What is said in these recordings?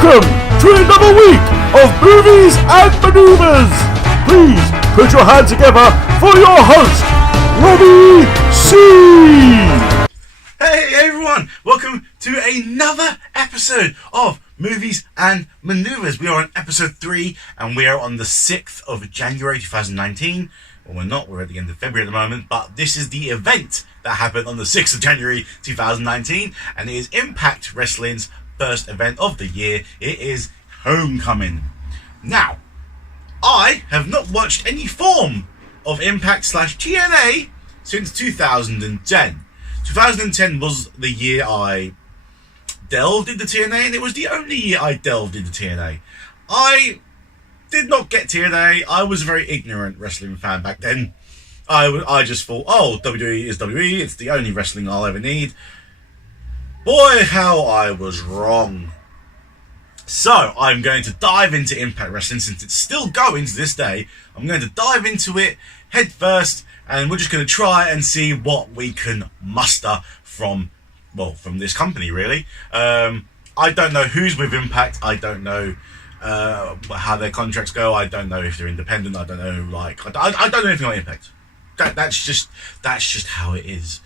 Welcome to another week of Movies and Maneuvers. Please put your hands together for your host, Robbie C. Hey everyone, welcome to another episode of Movies and Maneuvers. We are on episode 3 and we are on the 6th of January 2019. Well, we're not, we're at the end of February at the moment, but this is the event that happened on the 6th of January 2019, and it is Impact Wrestling's first event of the year. It is Homecoming. Now, I have not watched any form of Impact / TNA since 2010. 2010 was the year I delved into TNA, and it was the only year I delved into TNA. I did not get TNA. I was a very ignorant wrestling fan back then. I just thought, oh, WWE is WWE. It's the only wrestling I'll ever need. Boy, how I was wrong. So, I'm going to dive into Impact Wrestling since it's still going to this day. I'm going to dive into it head first, and we're just going to try and see what we can muster from this company, really. I don't know who's with Impact. I don't know how their contracts go. I don't know if they're independent. I don't know, I don't know anything about Impact. That's just how it is.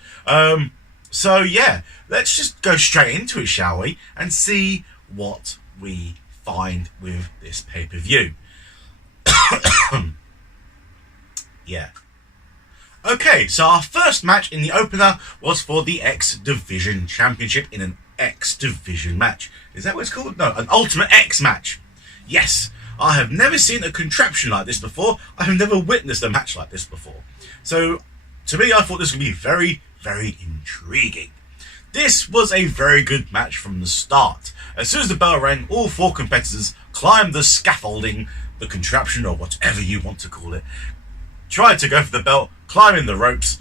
So yeah, let's just go straight into it, shall we? And see what we find with this pay-per-view. Yeah. Okay, so our first match in the opener was for the X Division Championship in an X Division match. Is that what it's called? No, an Ultimate X match. Yes, I have never seen a contraption like this before. I have never witnessed a match like this before. So, to me, I thought this would be very, very intriguing. This was a very good match from the start. As soon as the bell rang, all 4 competitors climbed the scaffolding, the contraption, or whatever you want to call it, tried to go for the belt, climbing the ropes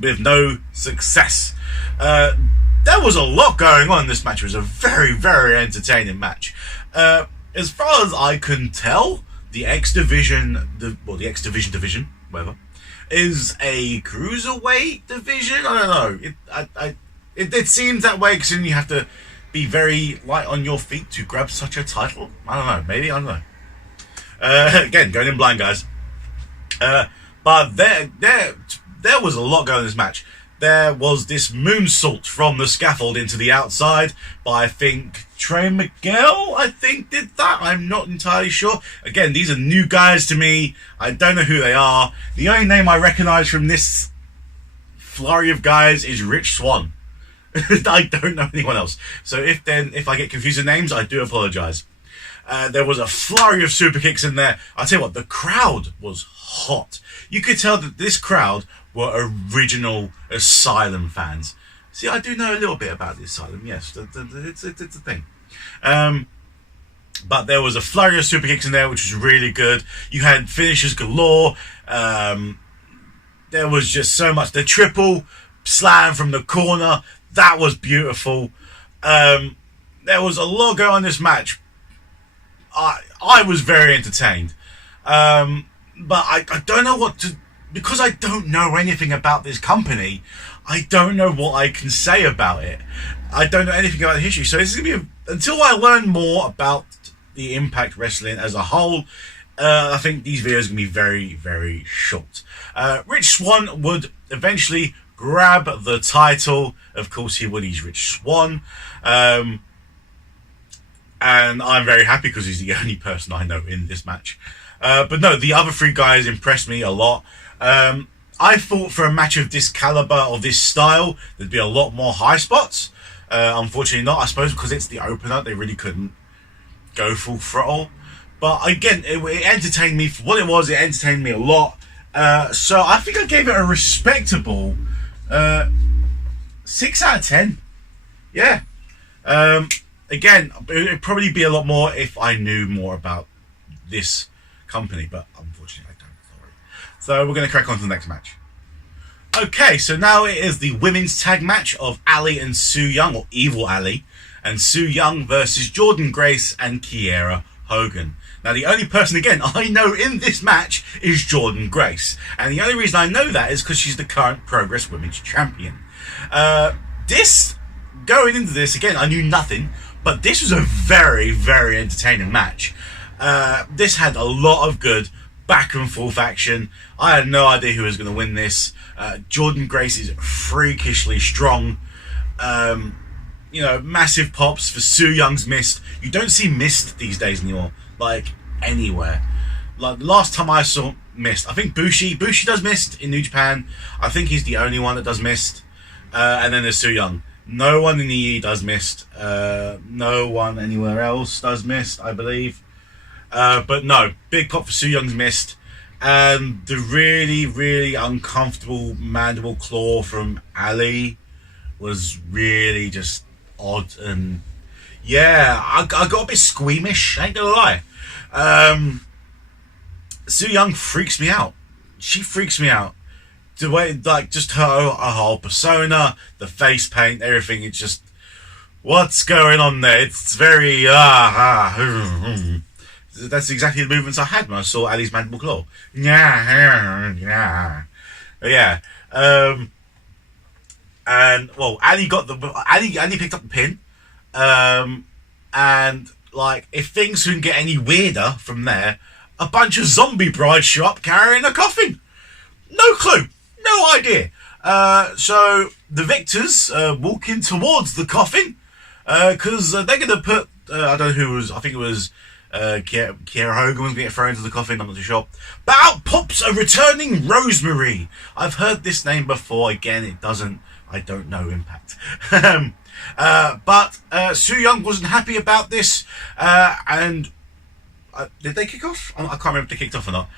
with no success. There was a lot going on in this match. It was a very, very entertaining match. As far as I can tell, the X Division, the X Division division, whatever, is a cruiserweight division. I don't know. It seems that way because then you have to be very light on your feet to grab such a title. I don't know. Maybe, I don't know. Again, going in blind, guys. But there was a lot going in this match. There was this moonsault from the scaffold into the outside by, I think, Trey Miguel, I think, did that. I'm not entirely sure. Again, these are new guys to me. I don't know who they are. The only name I recognise from this flurry of guys is Rich Swann. I don't know anyone else. So if I get confused with names, I do apologise. There was a flurry of super kicks in there. I'll tell you what, the crowd was hot. You could tell that this crowd were original Asylum fans. See, I do know a little bit about the Asylum, yes. It's a thing. But there was a flurry of super kicks in there, which was really good. You had finishes galore. There was just so much. The triple slam from the corner, that was beautiful. There was a lot going on in this match. I was very entertained. But I don't know what to... Because I don't know anything about this company, I don't know what I can say about it. I don't know anything about the history. So this is going to be... Until I learn more about the Impact Wrestling as a whole, I think these videos are going to be very, very short. Rich Swann would eventually grab the title. Of course he would. He's Rich Swann. And I'm very happy because he's the only person I know in this match. But no, the other 3 guys impressed me a lot. I thought for a match of this caliber, of this style, there'd be a lot more high spots. Unfortunately not. I suppose because it's the opener, they really couldn't go full throttle. But again, it entertained me for what it was. It entertained me a lot. So I think I gave it a respectable 6 out of 10. Yeah. Again, it'd probably be a lot more if I knew more about this company, but unfortunately I don't. Sorry. So we're going to crack on to the next match. Okay, so now it is the women's tag match of Ali and Su Yung, or Evil Ali, and Su Yung versus Jordynne Grace and Kiera Hogan. Now, the only person, again, I know in this match is Jordynne Grace. And the only reason I know that is because she's the current Progress Women's Champion. Going into this, again, I knew nothing. But this was a very, very entertaining match. This had a lot of good back and forth action. I had no idea who was going to win this. Jordynne Grace is freakishly strong. Massive pops for Su Young's Mist. You don't see Mist these days anymore, like anywhere. Like the last time I saw Mist, I think Bushi does Mist in New Japan. I think he's the only one that does Mist. And then there's Su Young. No one in the E does Mist. No one anywhere else does Mist, I believe. But no, big pop for Su Young's Mist. And the really, really uncomfortable mandible claw from Ali was really just odd. And yeah, I got a bit squeamish, I ain't gonna lie. Su Young freaks me out. She freaks me out. The way, like, just her whole persona, the face paint, everything, it's just, what's going on there? It's very, That's exactly the movements I had when I saw Ali's mandible claw. Yeah. And, well, Ali picked up the pin. And, like, if things couldn't get any weirder from there, a bunch of zombie brides show up carrying a coffin. No clue. No idea. So the victors walking towards the coffin because they're going to put, I don't know who it was, I think it was Kiera Hogan was going to get thrown into the coffin, I'm not too sure. But out pops a returning Rosemary. I've heard this name before. Again, I don't know Impact. But Su Young wasn't happy about this, and did they kick off? I can't remember if they kicked off or not.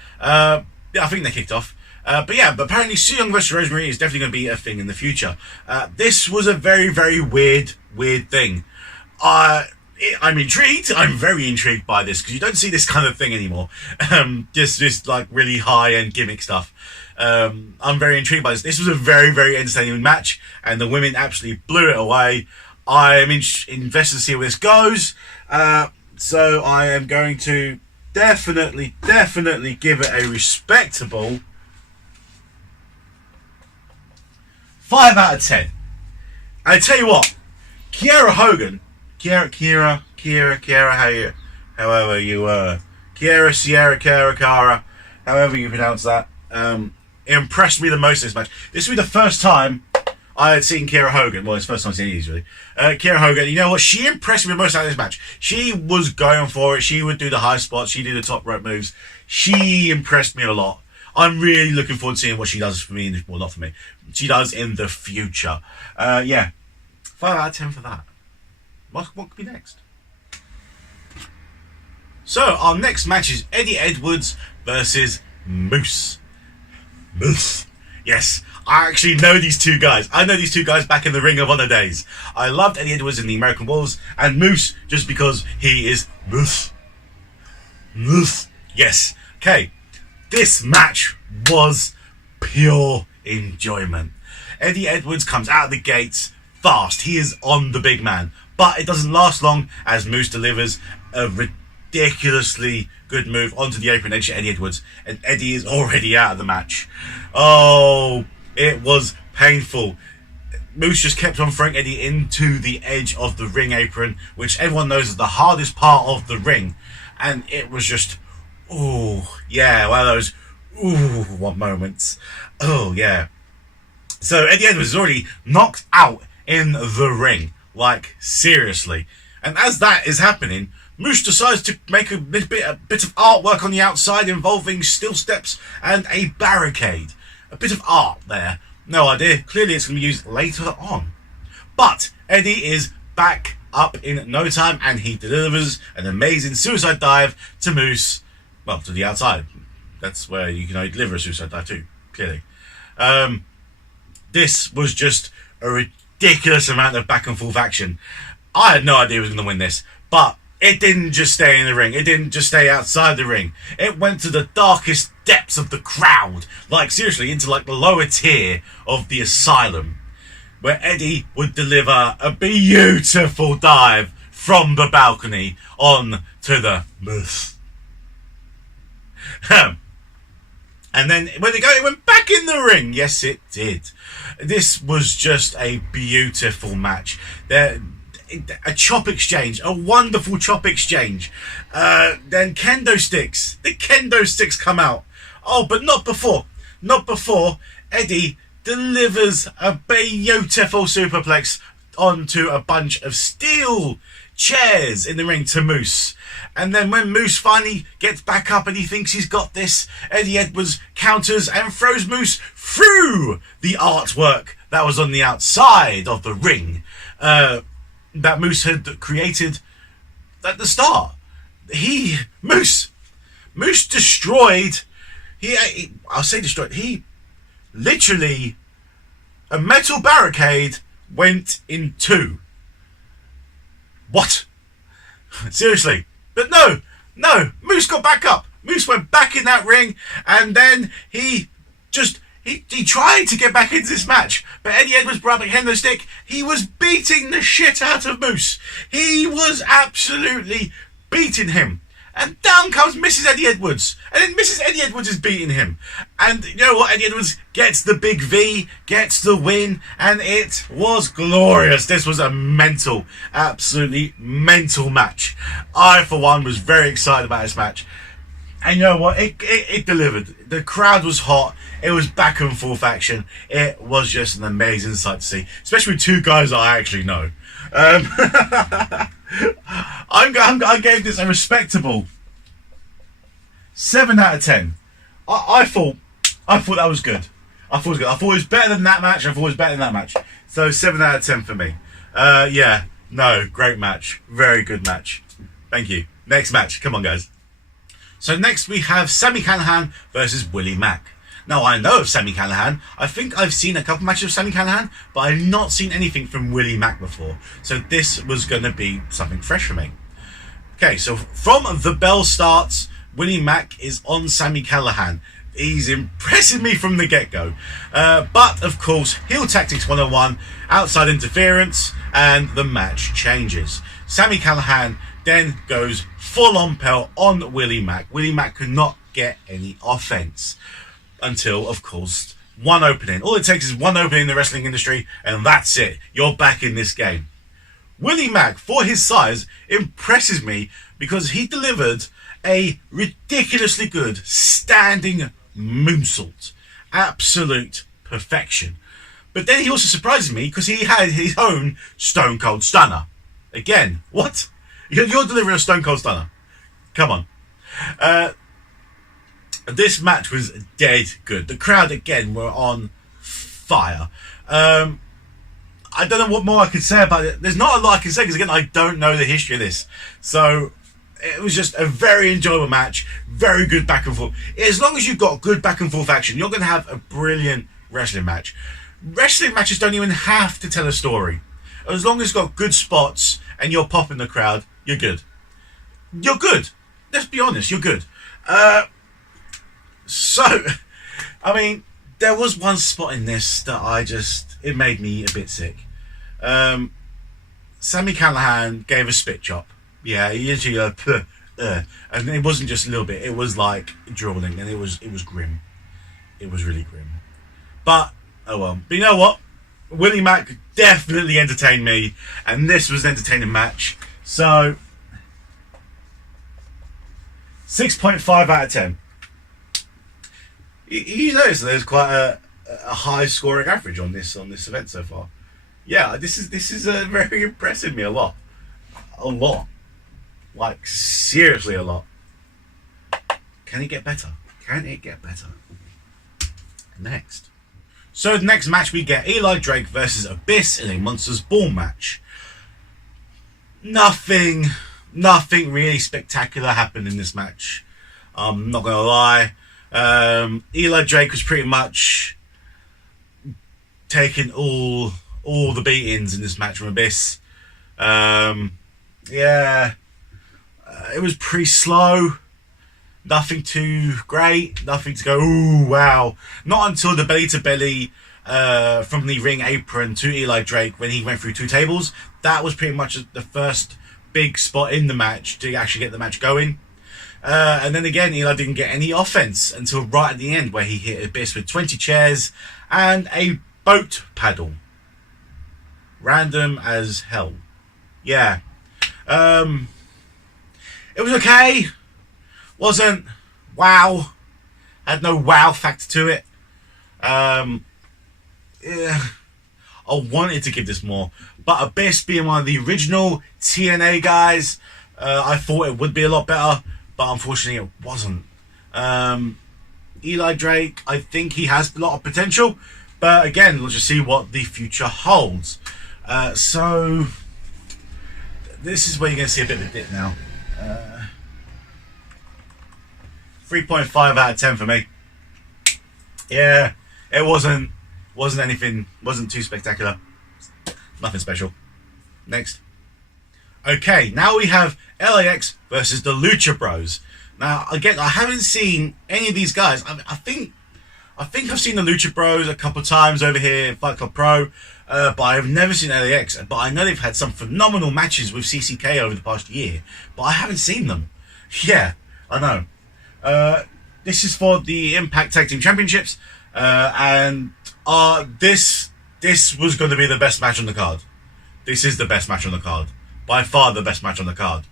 Yeah, I think they kicked off. But apparently Su Young versus Rosemary is definitely going to be a thing in the future. This was a very, very weird thing. I'm intrigued. I'm very intrigued by this because you don't see this kind of thing anymore. Just like really high-end gimmick stuff. I'm very intrigued by this. This was a very, very entertaining match, and the women absolutely blew it away. I'm invested to see where this goes. So I am going to definitely give it a respectable 5 out of 10. I tell you what, Kiera Hogan, Kiera, however you pronounce that, impressed me the most in this match. This will be the first time I had seen Kiera Hogan. Well, it's the first time I've seen these, really. Kiera Hogan, you know what? She impressed me the most out of this match. She was going for it. She would do the high spots. She did the top rope moves. She impressed me a lot. I'm really looking forward to seeing what she does for me. Well, not for me. She does in the future. 5 out of 10 for that. What could be next? So, our next match is Eddie Edwards versus Moose. Yes, I actually know these two guys. I know these two guys back in the Ring of Honor days. I loved Eddie Edwards in the American Wolves, and Moose just because he is Moose. Yes. Okay. This match was pure enjoyment. Eddie Edwards comes out of the gates fast. He is on the big man. But it doesn't last long as Moose delivers a ridiculously good move onto the apron edge to Eddie Edwards. And Eddie is already out of the match. Oh, it was painful. Moose just kept on throwing Eddie into the edge of the ring apron, which everyone knows is the hardest part of the ring. And it was just, one of those, what moments. Oh, yeah. So Eddie Edwards is already knocked out in the ring. Like, seriously. And as that is happening, Moose decides to make a bit of artwork on the outside involving steel steps and a barricade. A bit of art there. No idea. Clearly it's going to be used later on. But Eddie is back up in no time, and he delivers an amazing suicide dive to Moose. Well, to the outside. That's where you can only deliver a suicide dive too, clearly. This was just a ridiculous amount of back and forth action. I had no idea who was going to win this, but it didn't just stay in the ring. It didn't just stay outside the ring. It went to the darkest depths of the crowd. Like, seriously, into like the lower tier of the asylum, where Eddie would deliver a beautiful dive from the balcony on to the Moose. And then when it went back in the ring. Yes, it did. This was just a beautiful match. a chop exchange, a wonderful chop exchange. Then kendo sticks. The kendo sticks come out. Oh, but not before. Not before Eddie delivers a beautiful superplex onto a bunch of steel chairs in the ring to Moose. And then when Moose finally gets back up and he thinks he's got this, Eddie Edwards counters and throws Moose through the artwork that was on the outside of the ring that Moose had created at the start. Moose destroyed, I'll say destroyed, he literally, a metal barricade went in two. What? Seriously. But no, Moose got back up. Moose went back in that ring, and then he tried to get back into this match. But Eddie Edwards brought up a kendo stick. He was beating the shit out of Moose. He was absolutely beating him. And down comes Mrs. Eddie Edwards. And then Mrs. Eddie Edwards is beating him. And you know what? Eddie Edwards gets the big V, gets the win, and it was glorious. This was a absolutely mental match. I, for one, was very excited about this match. And you know what? It delivered. The crowd was hot. It was back and forth action. It was just an amazing sight to see. Especially with two guys I actually know. I gave this a respectable 7 out of 10. I thought that was good. I thought it was good. I thought it was better than that match. So 7 out of 10 for me. Great match. Very good match. Thank you. Next match. Come on, guys. So next we have Sami Callihan versus Willie Mack. Now, I know of Sami Callihan. I think I've seen a couple matches of Sami Callihan, but I've not seen anything from Willie Mack before. So this was going to be something fresh for me. Okay, so from the bell starts, Willie Mack is on Sami Callihan. He's impressing me from the get-go. But, of course, heel tactics 101, outside interference, and the match changes. Sami Callihan then goes full-on pelt on Willie Mack. Willie Mack could not get any offense. Until, of course, one opening. All it takes is one opening in the wrestling industry, and that's it. You're back in this game. Willie Mack, for his size, impresses me because he delivered a ridiculously good standing moonsault. Absolute perfection. But then he also surprises me because he had his own Stone Cold Stunner. Again, what? You're delivering a Stone Cold Stunner. Come on. This match was dead good. The crowd, again, were on fire. I don't know what more I could say about it. There's not a lot I can say because, again, I don't know the history of this. So it was just a very enjoyable match. Very good back and forth. As long as you've got good back and forth action, you're going to have a brilliant wrestling match. Wrestling matches don't even have to tell a story. As long as you've got good spots and you're popping the crowd, you're good. You're good. Let's be honest, you're good. So, I mean, there was one spot in this that it made me a bit sick. Sami Callihan gave a spit chop. Yeah, he usually and it wasn't just a little bit. It was like drooling, and it was grim. It was really grim. But oh well. But you know what? Willie Mack definitely entertained me, and this was an entertaining match. So 6.5 out of 10. You notice there's quite a high scoring average on this event so far. Yeah, this is very impressing me a lot, like seriously a lot. Can it get better? Next, so the next match we get Eli Drake versus Abyss in a Monsters Ball match. Nothing really spectacular happened in this match. I'm not gonna lie. Eli Drake was pretty much taking all the beatings in this match from Abyss. It was pretty slow. Nothing too great. Nothing to go, ooh, wow. Not until the belly to belly from the ring apron to Eli Drake when he went through 2 tables. That was pretty much the first big spot in the match to actually get the match going. And then again, Eli didn't get any offense until right at the end where he hit Abyss with 20 chairs and a boat paddle. Random as hell. Yeah. It was okay. Wasn't wow. Had no wow factor to it. Yeah. I wanted to give this more, but Abyss being one of the original TNA guys, I thought it would be a lot better, but unfortunately it wasn't. Eli Drake, I think he has a lot of potential, but again, let's just see what the future holds. So this is where you're going to see a bit of a dip now. 3.5 out of 10 for me. Yeah, it wasn't anything, wasn't too spectacular. Nothing special. Next. Okay, now we have LAX versus the Lucha Bros. Now, again, I haven't seen any of these guys. I think I've seen the Lucha Bros a couple of times over here in Fight Club Pro, but I've never seen LAX. But I know they've had some phenomenal matches with CCK over the past year, but I haven't seen them. Yeah, I know. This is for the Impact Tag Team Championships, and this was going to be the best match on the card. This is the best match on the card. By far the best match on the card.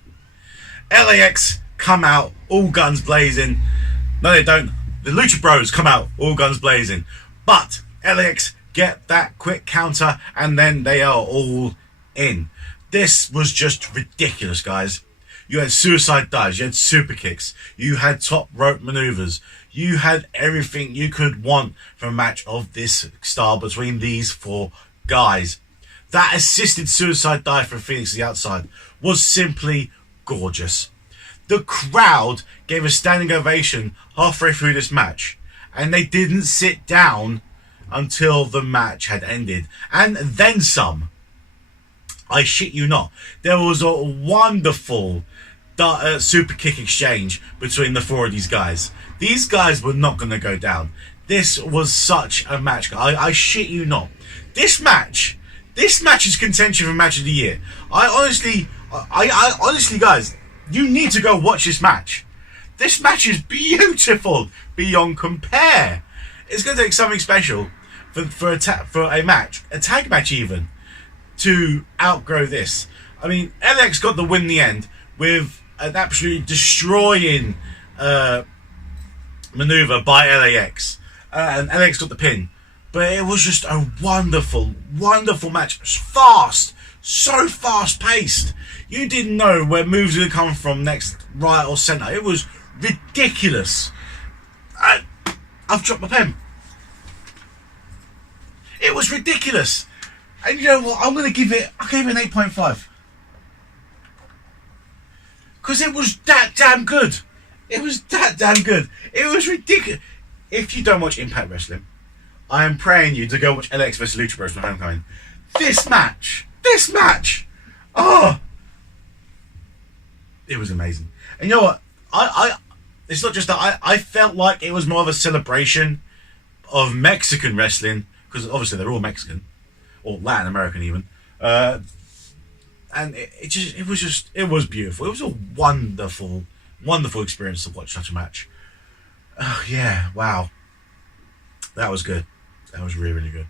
LAX come out all guns blazing. No, they don't. The Lucha Bros come out all guns blazing. But LAX get that quick counter and then they are all in. This was just ridiculous, guys. You had suicide dives, you had super kicks, you had top rope maneuvers, you had everything you could want from a match of this style between these four guys. That assisted suicide dive from Phoenix to the outside was simply gorgeous. The crowd gave a standing ovation halfway through this match, and they didn't sit down until the match had ended, and then some. I shit you not. There was a wonderful super kick exchange between the four of these guys. These guys were not going to go down. This was such a match. I shit you not. This match is contention for match of the year. I honestly, guys, you need to go watch this match. This match is beautiful beyond compare. It's going to take something special for a match, a tag match even, to outgrow this. I mean, LX got the win in the end with an absolutely destroying maneuver by LAX, and LAX got the pin. But it was just a wonderful, wonderful match. Fast, so fast paced. You didn't know where moves were going to come from next, right or centre. It was ridiculous. I've dropped my pen. It was ridiculous. And you know what? I gave it an 8.5. Because it was that damn good. It was that damn good. It was ridiculous. If you don't watch Impact Wrestling, I am praying you to go watch LX vs Lucha Bros for Homecoming. This match, oh, it was amazing. And you know what? It's not just that. I felt like it was more of a celebration of Mexican wrestling, because obviously they're all Mexican, or Latin American even. And it was beautiful. It was a wonderful, wonderful experience to watch such a match. Oh yeah, wow. That was good. That was really, really good.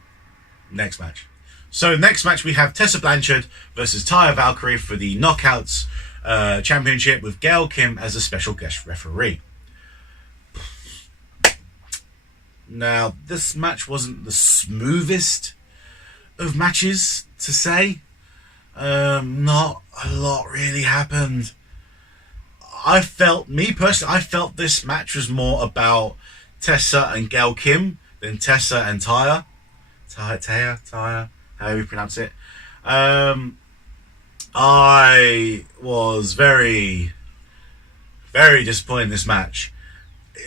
Next match. So next match we have Tessa Blanchard versus Taya Valkyrie for the Knockouts Championship with Gail Kim as a special guest referee. Now, this match wasn't the smoothest of matches to say. Not a lot really happened. I felt this match was more about Tessa and Gail Kim than Tessa and Taya. Taya, however you pronounce it. I was very, very disappointed in this match.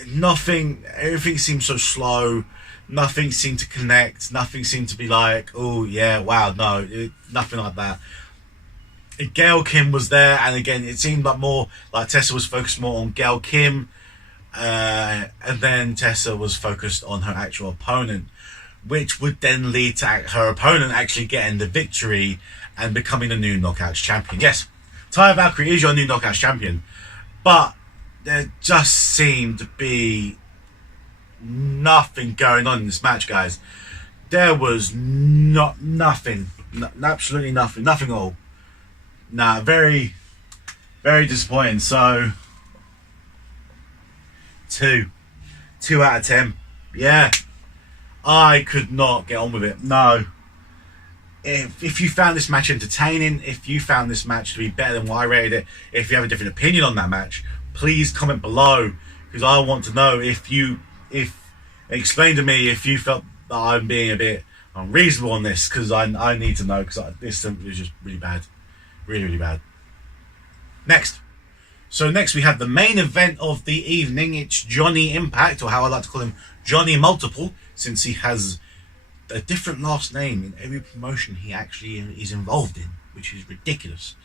Everything seemed so slow. Nothing seemed to connect. Nothing seemed to be like, oh yeah, wow, no, nothing like that. Gail Kim was there, and again, it seemed more like Tessa was focused more on Gail Kim, and then Tessa was focused on her actual opponent, which would then lead to her opponent actually getting the victory and becoming the new Knockouts champion. Yes, Taya Valkyrie is your new Knockouts champion, but there just seemed to be nothing going on in this match, guys. There was nothing, absolutely nothing at all. Nah, very, very disappointing. So, 2 out of 10. Yeah, I could not get on with it. No. If you found this match entertaining, if you found this match to be better than what I rated it, if you have a different opinion on that match, please comment below, because I want to know if explain to me if you felt that I'm being a bit unreasonable on this, because I need to know, because this was just really bad. Really, really bad. Next we have the main event of the evening. It's Johnny Impact, or how I like to call him, Johnny Multiple, since he has a different last name in every promotion he actually is involved in, which is ridiculous,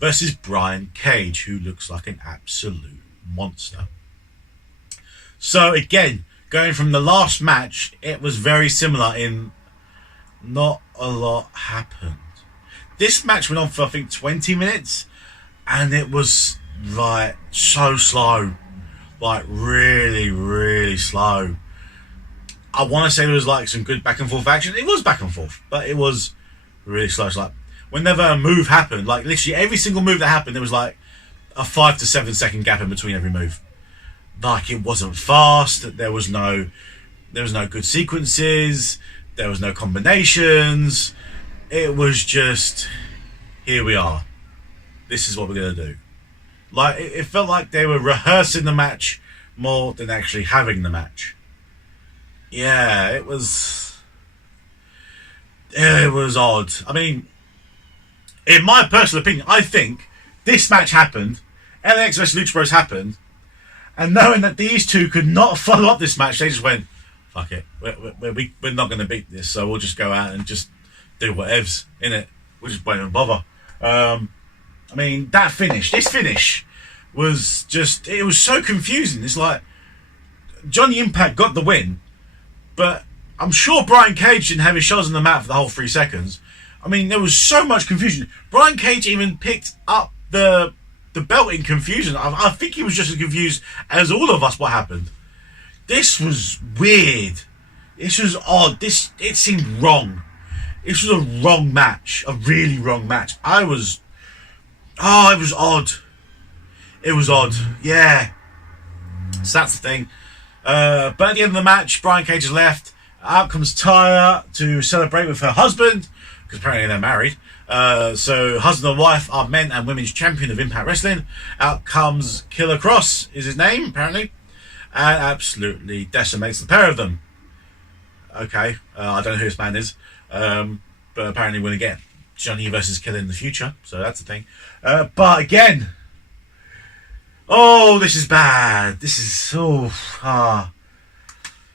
versus Brian Cage, who looks like an absolute monster. So again, going from the last match, it was very similar in not a lot happened. This match went on for I think 20 minutes, and it was like so slow, like really, really slow. I want to say there was like some good back and forth action. It was back and forth, but it was really slow. It's like whenever a move happened, like literally every single move that happened, there was like a 5 to 7 second gap in between every move. Like it wasn't fast. There was no good sequences. There was no combinations. It was just, here we are. This is what we're gonna do. Like it felt like they were rehearsing the match more than actually having the match. Yeah, it was odd. I mean, in my personal opinion, I think this match happened, LAX vs Lucha Bros happened, and knowing that these two could not follow up this match, they just went, fuck it, we're not going to beat this, so we'll just go out and just do whatevs, innit? We'll just won't even bother. I mean, this finish was just, it was so confusing. It's like, Johnny Impact got the win, but I'm sure Brian Cage didn't have his shoulders on the mat for the whole 3 seconds. I mean, there was so much confusion. Brian Cage even picked up the belt in confusion. I think he was just as confused as all of us what happened. This was weird. This was odd. It seemed wrong. This was a wrong match. A really wrong match. It was odd. It was odd. Yeah. So that's the thing. But at the end of the match, Brian Cage has left. Out comes Taya to celebrate with her husband, because apparently they're married. So husband and wife are men and women's champion of Impact Wrestling. Out comes Killer Cross, is his name, apparently. And absolutely decimates the pair of them. Okay, I don't know who this man is. But apparently we're going to get Johnny versus Killer in the future. So that's the thing. But again, oh, this is bad. This is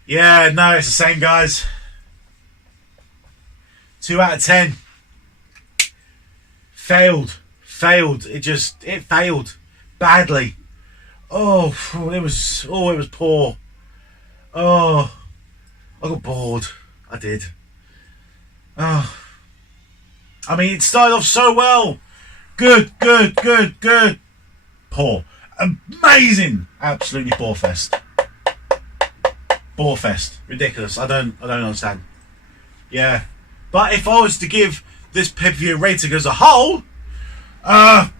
yeah, no, it's the same, guys. 2 out of 10. Failed. It failed badly. It was poor. I got bored. I did. I mean, it started off so well. Good. Poor. Amazing. Absolutely bore fest. Ridiculous. I don't understand. Yeah. But if I was to give this pay-per-view rating as a whole, I'm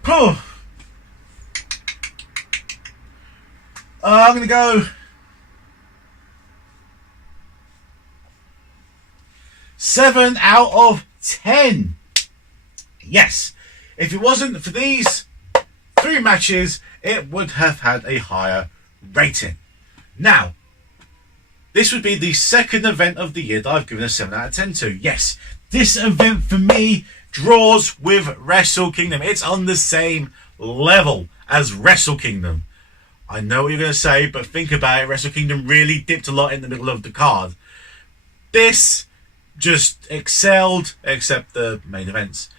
going to go 7 out of 10. Yes. If it wasn't for these 3 matches, it would have had a higher rating. Now, this would be the second event of the year that I've given a 7 out of 10 to. Yes, this event for me draws with Wrestle Kingdom. It's on the same level as Wrestle Kingdom. I know what you're going to say, but think about it. Wrestle Kingdom really dipped a lot in the middle of the card. This just excelled, except the main events.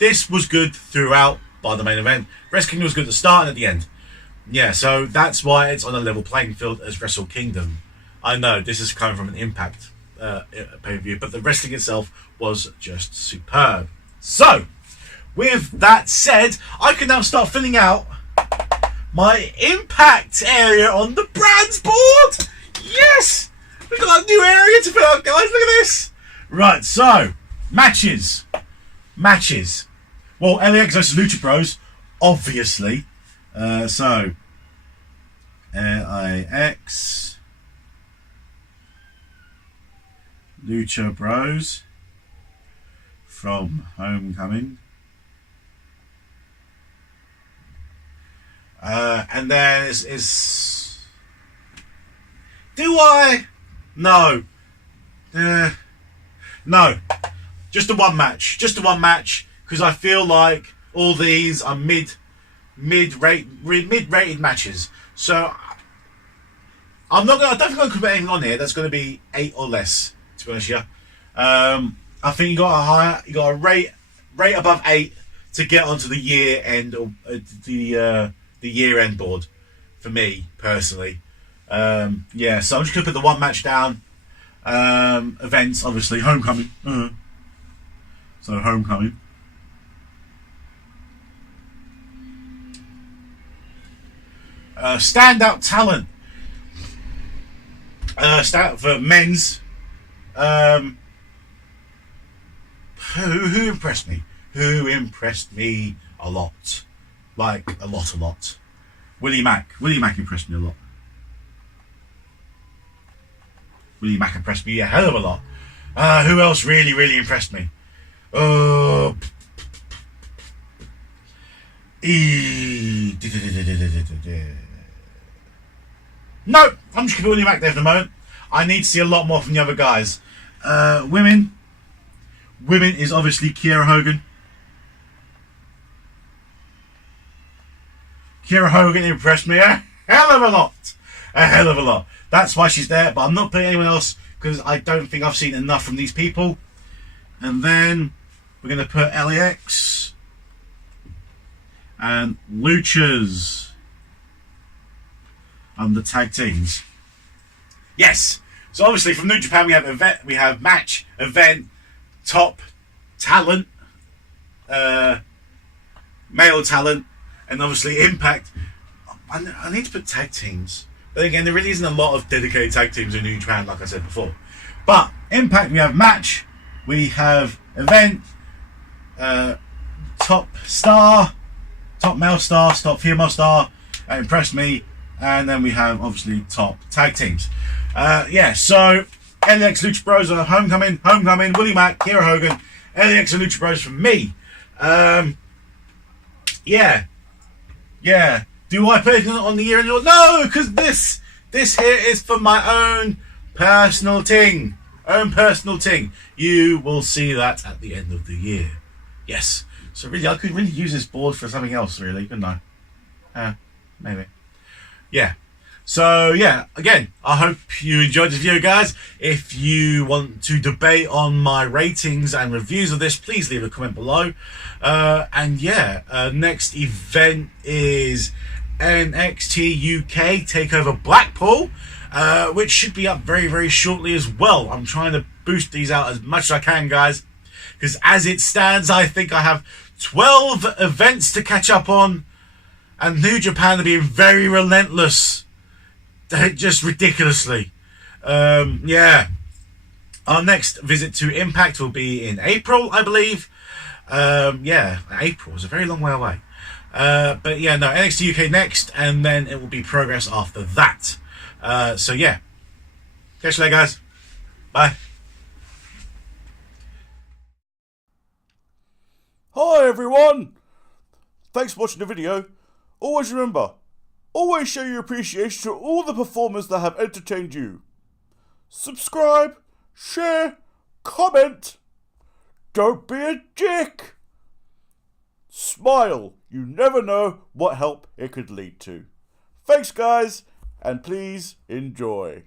This was good throughout by the main event. Wrestle Kingdom was good at the start and at the end. Yeah, so that's why it's on a level playing field as Wrestle Kingdom. I know this is coming from an Impact pay-per-view, but the wrestling itself was just superb. So, with that said, I can now start filling out my Impact area on the brands board. Yes! We've got a new area to fill out, guys. Look at this. Right, so, matches. matches. Well, LAX versus Lucha Bros, obviously. So, LAX, Lucha Bros from Homecoming. And then is do I? No. No. Just the one match. Just the one match. Because I feel like all these are mid-rated matches. So I don't think I'm going to put anything on here that's going to be 8 or less, to be honest with you. I think you got a rate above 8 to get onto the year end or the year end board for me personally. Yeah, so I'm just gonna put the one match down. Events, obviously, Homecoming. So Homecoming. Standout talent. Stand for men's. Who impressed me? Who impressed me a lot? Like, a lot. Willie Mack. Willie Mack impressed me a lot. Willie Mack impressed me a hell of a lot. Who else really impressed me? No, I'm just going to put Willie Mack there for the moment. I need to see a lot more from the other guys. Women is obviously Kiera Hogan. Kiera Hogan impressed me a hell of a lot. That's why she's there, but I'm not putting anyone else because I don't think I've seen enough from these people. And then we're going to put LAX and Luchas on the tag teams. Yes. So obviously from New Japan we have match, event, top talent, male talent, and obviously Impact. I need to put tag teams. But again, there really isn't a lot of dedicated tag teams in New Japan, like I said before. But Impact, we have match, we have event, top star, top male star, top female star, that impressed me. And then we have obviously top tag teams. Yeah, so LAX Lucha Bros are Homecoming, Willie Mack, Kiera Hogan, LAX and Lucha Bros from me. Yeah. Do I put it on the year end? No, because this here is for my own personal ting. You will see that at the end of the year. Yes. So really, I could really use this board for something else, really, couldn't I? Maybe. Yeah. So, yeah, again, I hope you enjoyed this video, guys. If you want to debate on my ratings and reviews of this, please leave a comment below. And, yeah, next event is NXT UK TakeOver Blackpool, which should be up very shortly as well. I'm trying to boost these out as much as I can, guys, because as it stands, I think I have 12 events to catch up on, and New Japan are being very relentless. Just ridiculously. Yeah. Our next visit to Impact will be in April, I believe. Yeah, April is a very long way away. But yeah, no, NXT UK next, and then it will be Progress after that. So yeah. Catch you later, guys. Bye. Hi everyone! Thanks for watching the video. Always remember, always show your appreciation to all the performers that have entertained you. Subscribe, share, comment. Don't be a dick. Smile. You never know what help it could lead to. Thanks guys, and please enjoy.